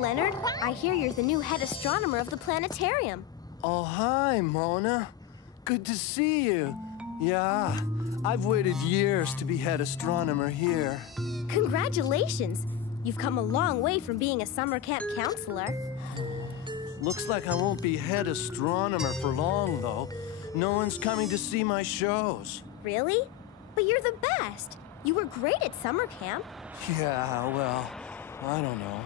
Leonard. I hear you're the new head astronomer of the planetarium. Oh, hi, Mona. Good to see you. Yeah, I've waited years to be head astronomer here. Congratulations. You've come a long way from being a summer camp counselor. Looks like I won't be head astronomer for long, though. No one's coming to see my shows. Really? But you're the best. You were great at summer camp. Yeah, well, I don't know.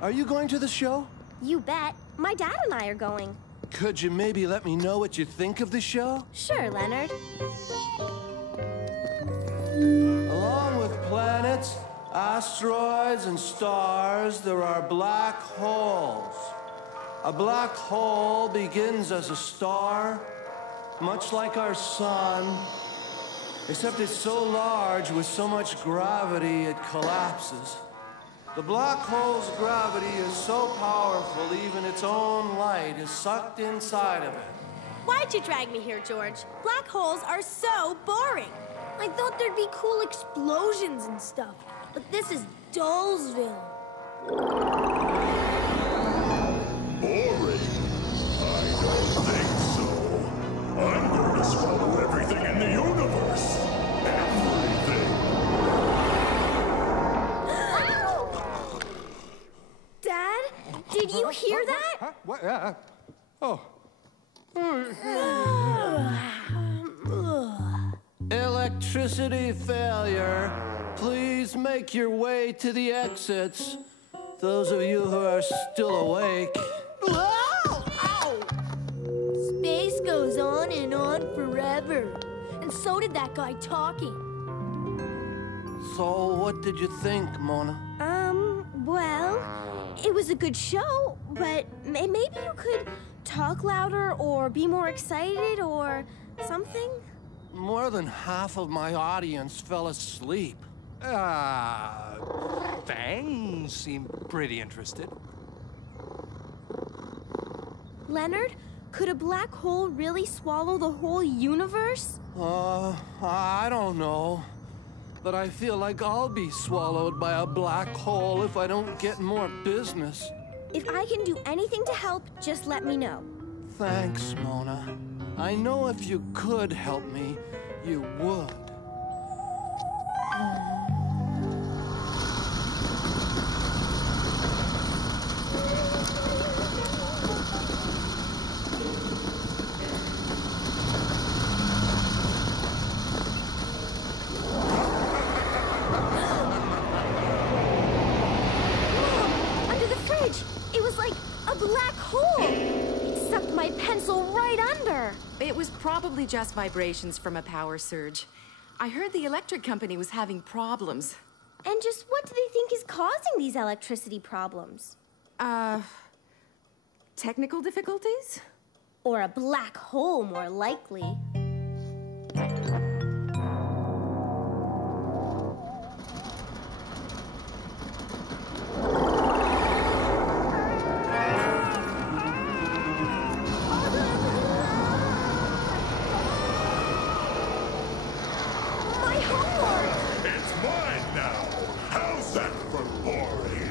Are you going to the show? You bet. My dad and I are going. Could you maybe let me know what you think of the show? Sure, Leonard. Along with planets, asteroids, and stars, there are black holes. A black hole begins as a star, much like our sun, except it's so large with so much gravity it collapses. The black hole's gravity is so powerful, even its own light is sucked inside of it. Why'd you drag me here, George? Black holes are so boring. I thought there'd be cool explosions and stuff, but this is Dullsville. Boring? I don't think so. I'm going to swallow everything in the universe. Everything. Dad, did you hear that? Huh? What? Oh. Electricity failure. Please make your way to the exits. Those of you who are still awake. Whoa! Ow! Space goes on and on forever. And so did that guy talking. So, what did you think, Mona? Well, it was a good show, but maybe you could talk louder or be more excited or something? More than half of my audience fell asleep. Fang seemed pretty interested. Leonard, could a black hole really swallow the whole universe? I don't know. But I feel like I'll be swallowed by a black hole if I don't get more business. If I can do anything to help, just let me know. Thanks, Mona. I know if you could help me, you would. Under the fridge, it was like a black hole. It sucked my pencil right under. It was probably just vibrations from a power surge. I heard the electric company was having problems. And just what do they think is causing these electricity problems? Technical difficulties? Or a black hole, more likely. It's mine now. How's that for boring?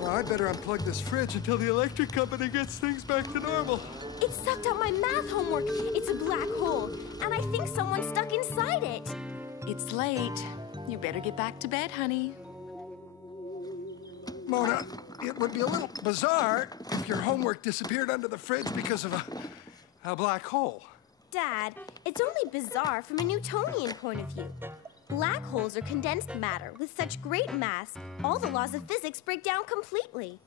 Well, I'd better unplug this fridge until the electric company gets things back to normal. It sucked out my math homework. It's a black hole, and I think someone's stuck inside it. It's late. You better get back to bed, honey. Mona, it would be a little bizarre if your homework disappeared under the fridge because of a black hole. Dad, it's only bizarre from a Newtonian point of view. Black holes are condensed matter with such great mass, all the laws of physics break down completely.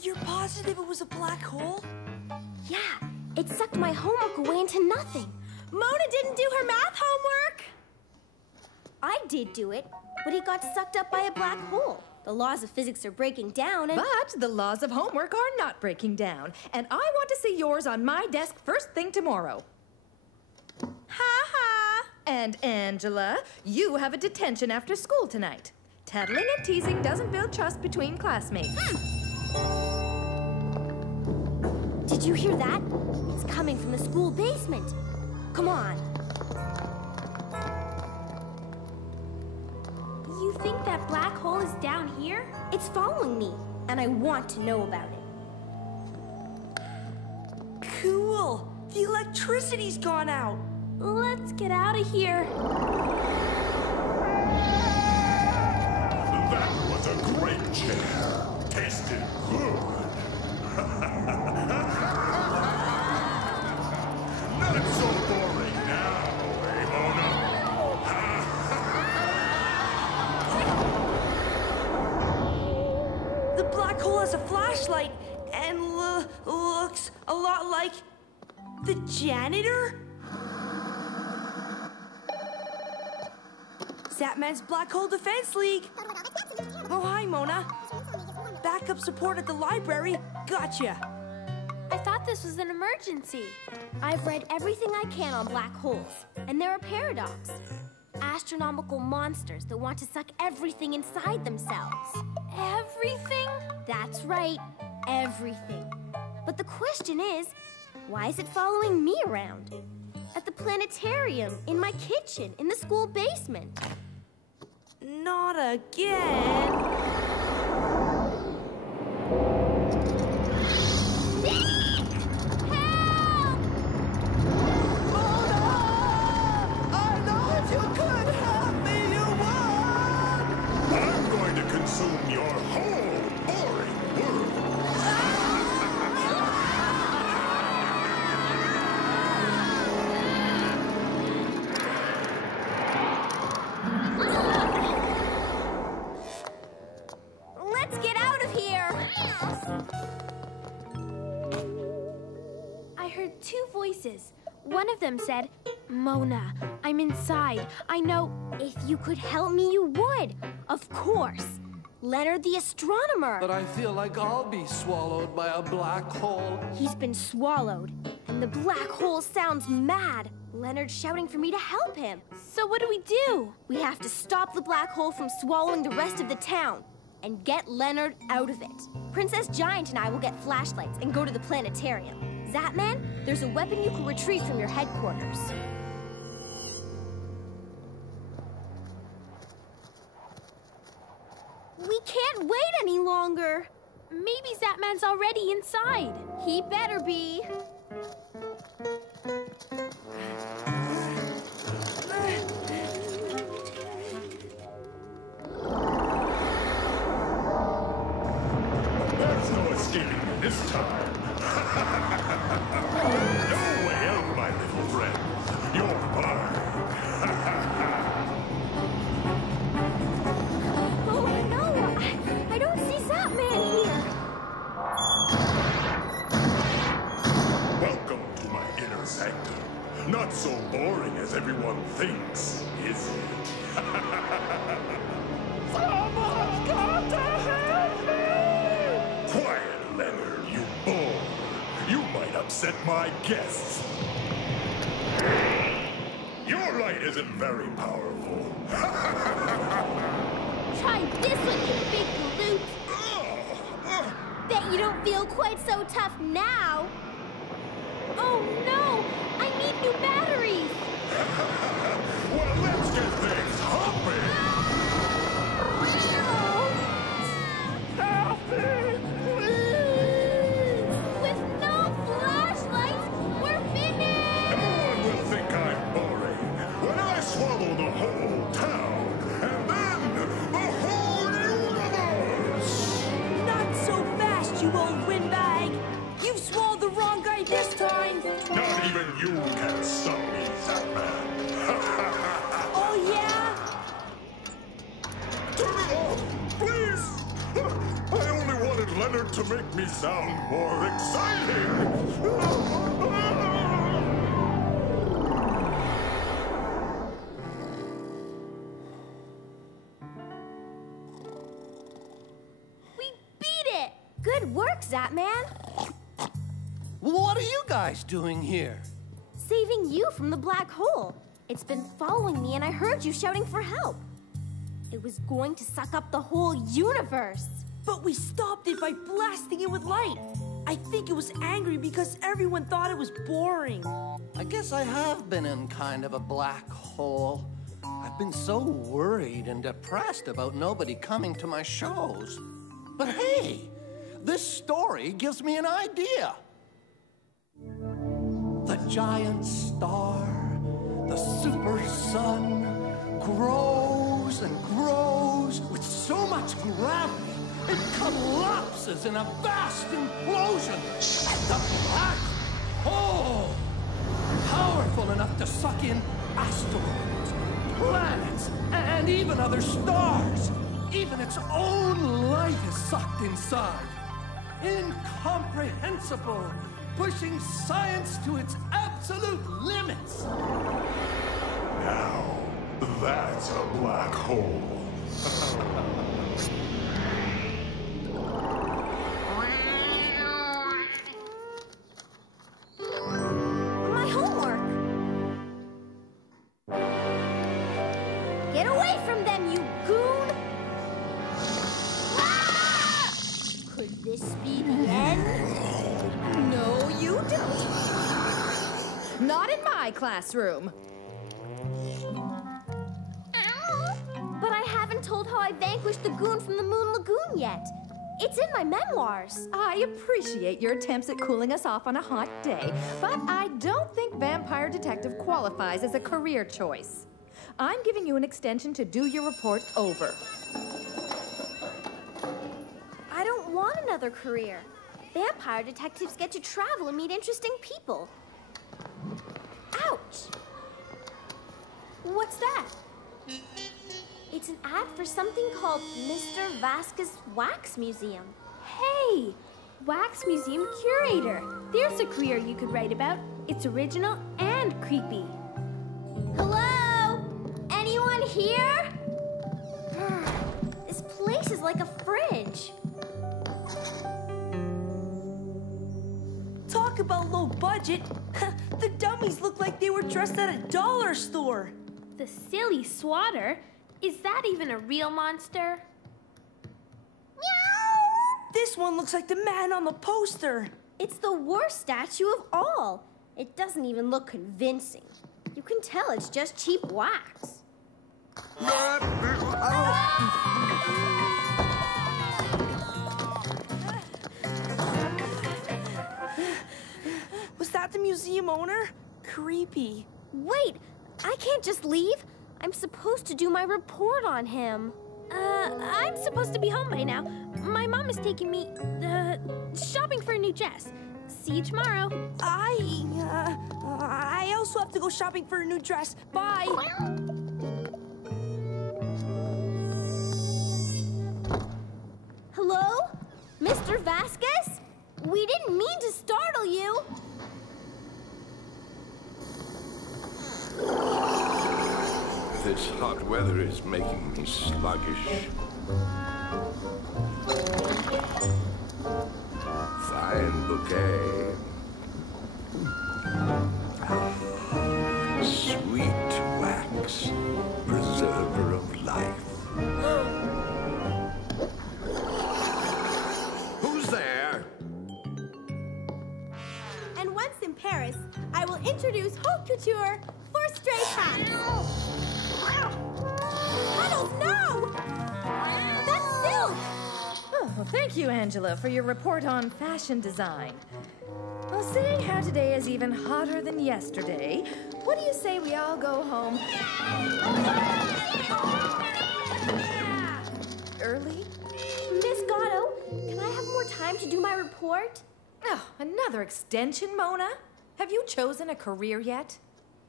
You're positive it was a black hole? Yeah, it sucked my homework away into nothing. Mona didn't do her math homework! I did do it, but it got sucked up by a black hole. The laws of physics are breaking down and— But the laws of homework are not breaking down, and I want to see yours on my desk first thing tomorrow. Ha-ha! And Angela, you have a detention after school tonight. Tattling and teasing doesn't build trust between classmates. Did you hear that? It's coming from the school basement. Come on. think that black hole is down here? It's following me, and I want to know about it. Cool! The electricity's gone out! Let's get out of here. That was a great chair. Tasted good. Not so boring now, eh, Mona? The black hole has a flashlight and looks a lot like the janitor? Zapman's Black Hole Defense League. Oh, hi, Mona. Backup support at the library. Gotcha. I thought this was an emergency. I've read everything I can on black holes, and they're a paradox. Astronomical monsters that want to suck everything inside themselves. Everything? That's right, everything. But the question is, why is it following me around? At the planetarium, in my kitchen, in the school basement. Not again. I'm going to consume your whole boring world. Let's get out of here! I heard two voices. One of them said, Mona, I'm inside. I know. If you could help me, you would. Of course. Leonard the astronomer. But I feel like I'll be swallowed by a black hole. He's been swallowed, and the black hole sounds mad. Leonard's shouting for me to help him. So what do we do? We have to stop the black hole from swallowing the rest of the town and get Leonard out of it. Princess Giant and I will get flashlights and go to the planetarium. Zapman, there's a weapon you can retrieve from your headquarters. We can't wait any longer. Maybe Zapman's already inside. He better be. There's no escaping this time. No way out, my little friend. You're mine. Oh, no! I don't see Zapman here. Welcome to my inner sanctum. Not so boring as everyone thinks, is it? Someone's got to help me! Quiet, Leonard, you bore. You might upset my guests. Your light isn't very powerful. Try this one, you big galoot. Bet you don't feel quite so tough now. Oh no! I need new batteries! Well, let's get things hopping! Help me, please! With no flashlights, we're finished! Everyone will think I'm boring when I swallow the whole town and then the whole universe! Not so fast, you old windbag. You've swallowed the wrong guy this time. Not even you can stop me, Zapman. Oh, yeah? Turn it off, please! I only wanted Leonard to make me sound more exciting! We beat it! Good work, Zapman. What are you guys doing here? Saving you from the black hole. It's been following me and I heard you shouting for help. It was going to suck up the whole universe. But we stopped it by blasting it with light. I think it was angry because everyone thought it was boring. I guess I have been in kind of a black hole. I've been so worried and depressed about nobody coming to my shows. But hey, this story gives me an idea. The giant star, the super sun, grows and grows with so much gravity, it collapses in a vast implosion. The black hole, powerful enough to suck in asteroids, planets, and even other stars. Even its own light is sucked inside. Incomprehensible, pushing science to its absolute limits. Now, that's a black hole. My homework! Get away from them, you goon! Ah! Could this be the end? No, you don't. Not in my classroom. But I haven't told how I vanquished the goon from the Moon Lagoon yet. It's in my memoirs. I appreciate your attempts at cooling us off on a hot day, but I don't think vampire detective qualifies as a career choice. I'm giving you an extension to do your report over. I don't want another career. Vampire detectives get to travel and meet interesting people. Ouch! What's that? It's an ad for something called Mr. Vasquez Wax Museum. Hey, Wax Museum Curator. There's a career you could write about. It's original and creepy. Hello? Anyone here? This place is like a fridge. Talk about low budget. The dummies look like they were dressed at a dollar store. The silly swatter. Is that even a real monster? This one looks like the man on the poster. It's the worst statue of all. It doesn't even look convincing. You can tell it's just cheap wax. Was that the museum owner? Creepy. Wait, I can't just leave. I'm supposed to do my report on him. I'm supposed to be home by now. My mom is taking me, shopping for a new dress. See you tomorrow. I also have to go shopping for a new dress. Bye. Hello? Mr. Vasquez? We didn't mean to startle you. This hot weather is making me sluggish. Fine bouquet. Sweet wax, preserver of life. Who's there? And once in Paris, I will introduce haute couture for stray cats. Puddles, no! That's silk! Oh, well, thank you, Angela, for your report on fashion design. Well, seeing how today is even hotter than yesterday, what do you say we all go home early? Miss Gatto, can I have more time to do my report? Oh, another extension, Mona? Have you chosen a career yet?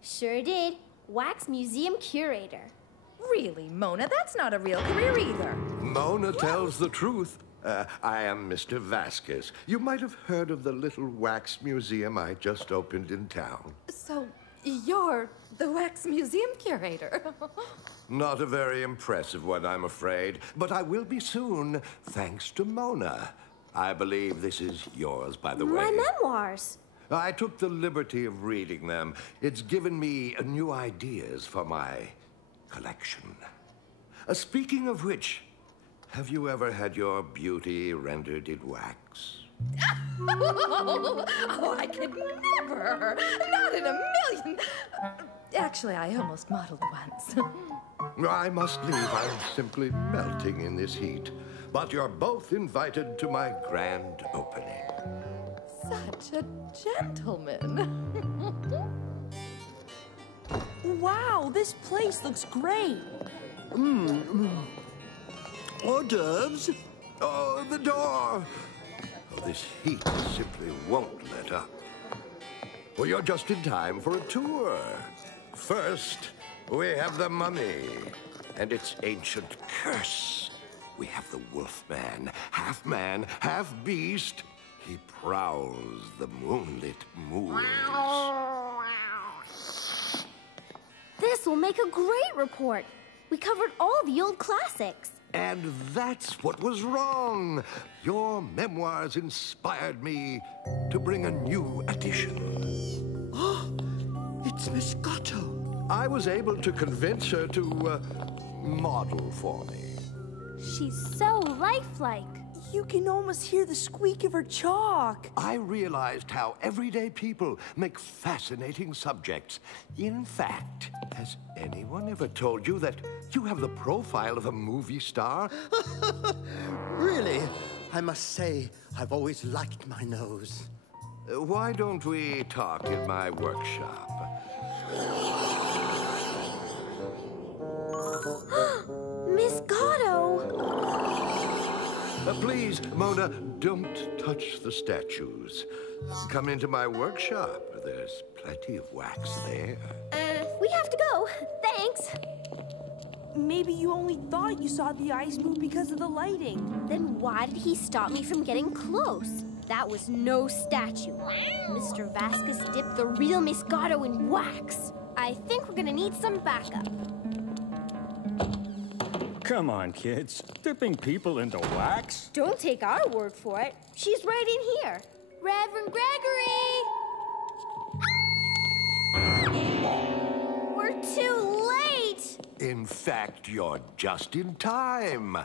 Sure did. Wax Museum Curator. Really, Mona? That's not a real career either. Mona tells the truth. I am Mr. Vasquez. You might have heard of the little wax museum I just opened in town. So, you're the Wax Museum Curator. Not a very impressive one, I'm afraid, but I will be soon, thanks to Mona. I believe this is yours, by the way. My memoirs. I took the liberty of reading them. It's given me new ideas for my collection. Speaking of which, have you ever had your beauty rendered in wax? Oh, I could never. Not in a million. Actually, I almost modeled once. I must leave. I'm simply melting in this heat. But you're both invited to my grand opening. Such a gentleman. Wow, this place looks great. Hors d'oeuvres? Oh, the door! Oh, this heat simply won't let up. Well, you're just in time for a tour. First, we have the mummy and its ancient curse. We have the Wolfman, half man, half beast. He prowls the moonlit moors. This will make a great report. We covered all the old classics. And that's what was wrong. Your memoirs inspired me to bring a new addition. It's Miss Gatto. I was able to convince her to model for me. She's so lifelike. You can almost hear the squeak of her chalk. I realized how everyday people make fascinating subjects. In fact, has anyone ever told you that you have the profile of a movie star? Really? I must say, I've always liked my nose. Why don't we talk in my workshop? Miss Gatto! Please, Mona, don't touch the statues. Come into my workshop. There's plenty of wax there. We have to go. Thanks. Maybe you only thought you saw the ice move because of the lighting. Then why did he stop me from getting close? That was no statue. Mr. Vasquez dipped the real Miss Gatto in wax. I think we're gonna need some backup. Come on, kids. Dipping people into wax? Don't take our word for it. She's right in here. Reverend Gregory! We're too late! In fact, you're just in time.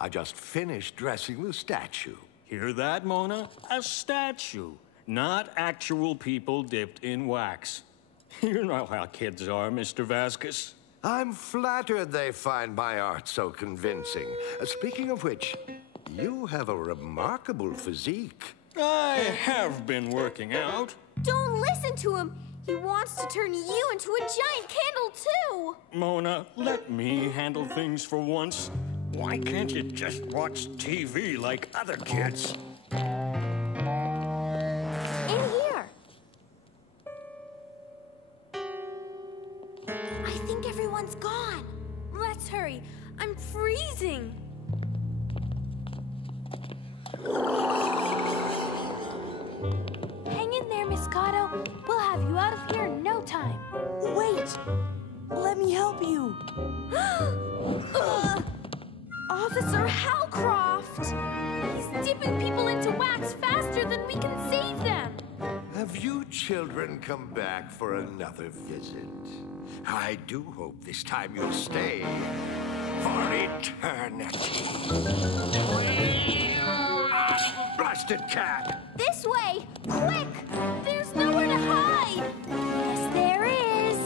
I just finished dressing the statue. Hear that, Mona? A statue, not actual people dipped in wax. You know how kids are, Mr. Vasquez. I'm flattered they find my art so convincing. Speaking of which, you have a remarkable physique. I have been working out. Don't listen to him. He wants to turn you into a giant candle, too. Mona, let me handle things for once. Why can't you just watch TV like other kids? In here. I think everyone's gone. Let's hurry. I'm freezing. Hang in there, Miss Gatto. We'll have you out of here in no time. Wait! Let me help you. Officer Halcroft! He's dipping people into wax faster than we can save them. Have you children come back for another visit? I do hope this time you'll stay for eternity. Blasted cat! This way! Quick! There's nowhere to hide! Yes, there is.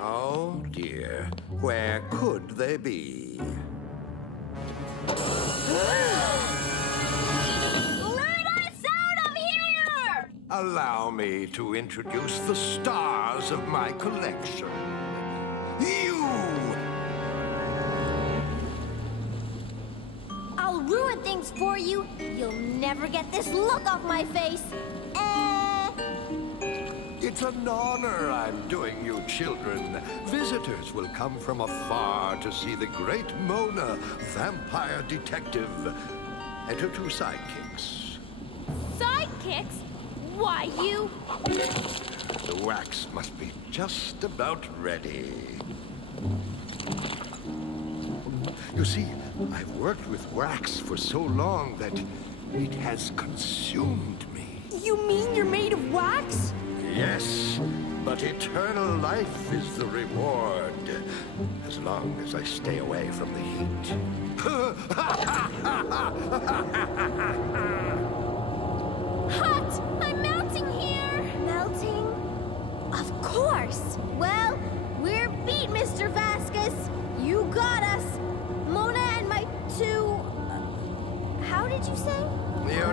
Oh, dear. Where could they be? Let us out of here! Allow me to introduce the stars of my collection. You! I'll ruin things for you. You'll never get this look off my face. It's an honor I'm doing you, children. Visitors will come from afar to see the great Mona, vampire detective, and her two sidekicks. Sidekicks? Why, you... The wax must be just about ready. You see, I've worked with wax for so long that it has consumed me. You mean you're made of wax? Yes, but eternal life is the reward, as long as I stay away from the heat. Hot! I'm melting here!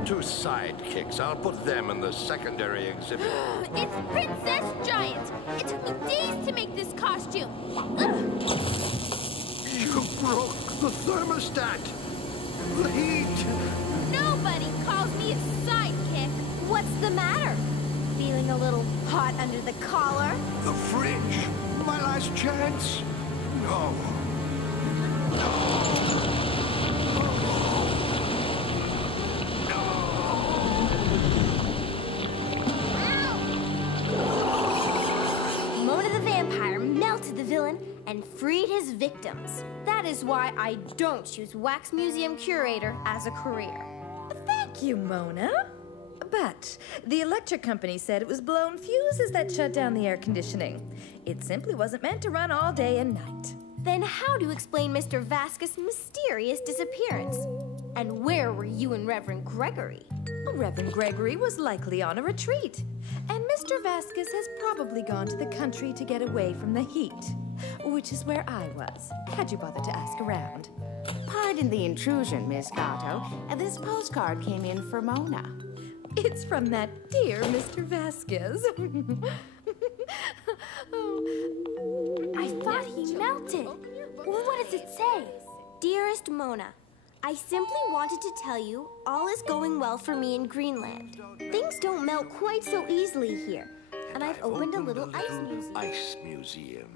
two sidekicks. I'll put them in the secondary exhibit. It's Princess Giant! It took me days to make this costume! Ugh. You broke the thermostat! The heat! Nobody calls me a sidekick! What's the matter? Feeling a little hot under the collar? The fridge! My last chance! No. Mona the vampire melted the villain and freed his victims. That is why I don't choose Wax Museum Curator as a career. Thank you, Mona. But the electric company said it was blown fuses that shut down the air conditioning. It simply wasn't meant to run all day and night. Then how do you explain Mr. Vasquez' mysterious disappearance? And where were you and Reverend Gregory? Reverend Gregory was likely on a retreat. And Mr. Vasquez has probably gone to the country to get away from the heat. Which is where I was, had you bothered to ask around. Pardon the intrusion, Miss Gatto. This postcard came in for Mona. It's from that dear Mr. Vasquez. I thought he melted. Well, what does it say? Dearest Mona, I simply wanted to tell you all is going well for me in Greenland. Things don't melt quite so easily here. And I've opened a little ice museum.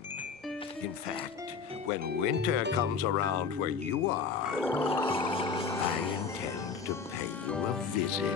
In fact, when winter comes around where you are, I intend to pay you a visit.